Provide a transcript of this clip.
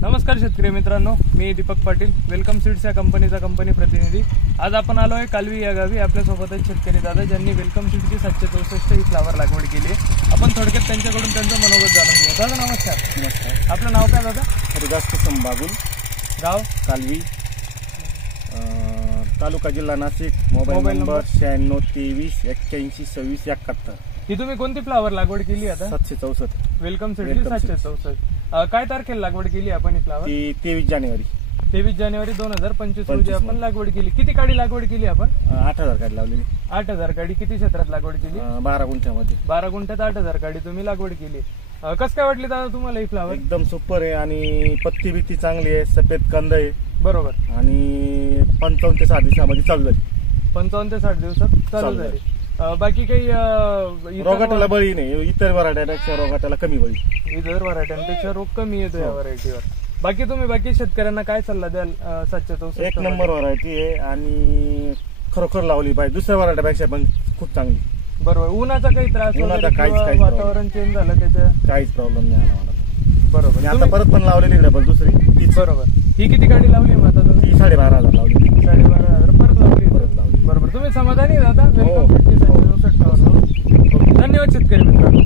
नमस्कार शेतकरी मित्रांनो, मी दीपक पाटील, वेलकम सीड्स या कंपनीचा कंपनी प्रतिनिधी। आज आपण आलो आहे कालवी या गावी। आपल्यासोबत आहेत शेतकरी दादा ज्यांनी वेलकम सीड्सची 764 ही फ्लावर लागवड केली आहे। आपण थोडक्यात त्यांच्याकडून त्यांचं मनोगत जाणून घेऊ। दादा नमस्कार। नमस्कार। आपलं नाव काय दादा? हरिदास बागुल, गाव कालवी, तालुका जिल्हा नाशिक, मोबाईल नंबर 9623 81 26 71। ही तुम्ही कोणती फ्लावर लागवड केली आता? 764 वेलकम सीड्सची 764। काय तारखेला लागवड केली आपण ही फ्लावर? ती 23 जानेवारी 2025 रोजी आपण लागवड केली। किती काडी लागवड केली आपण? 8000 काडी लावलेली। 8000 काडी किती क्षेत्रात लागवड केली? 12 गुंठ्यामध्ये। 12 गुंठ्यात 8000 काडी तुम्ही लागवड केली। कसं काय वाटली दादा तुम्हाला ही फ्लावर? एकदम सुपर आहे आणि पत्ती बित्ती चांगली आहे, सफेद कंद आहे बरोबर। आणि 55 ते 60 दिवसामध्ये चालू झाली। 55 ते 60 दिवसात चालू झाली। बाकी काही रोगाटाला बळी नाही, इतर व्हरायटीपेक्षा रोगाटाला कमी बळी। इतर व्हरायट्यांपेक्षा रोग कमी येतो या व्हरायटीवर। बाकी तुम्ही बाकी शेतकऱ्यांना काय सल्ला द्याल? 764 एक नंबर व्हरायटी आहे आणि खरोखर लावली पाहिजे, दुसऱ्या व्हरायटीपेक्षा पण खूप चांगली। बरोबर। उन्हाचा काही त्रास उन्हाचा काहीच वातावरण चेंज झालं त्याच्या काहीच प्रॉब्लेम नाही आला मला। बरोबर। आता परत पण लावलेली डबल दुसरी तीच। बरोबर। ही किती गाडी लावली मग आता तुम्ही? 12,500 लावली। 12,500 परत लावली। लावली। बरोबर। तुम्ही समाधानी दादा? धन्यवाद शेतकरी मित्रांनो।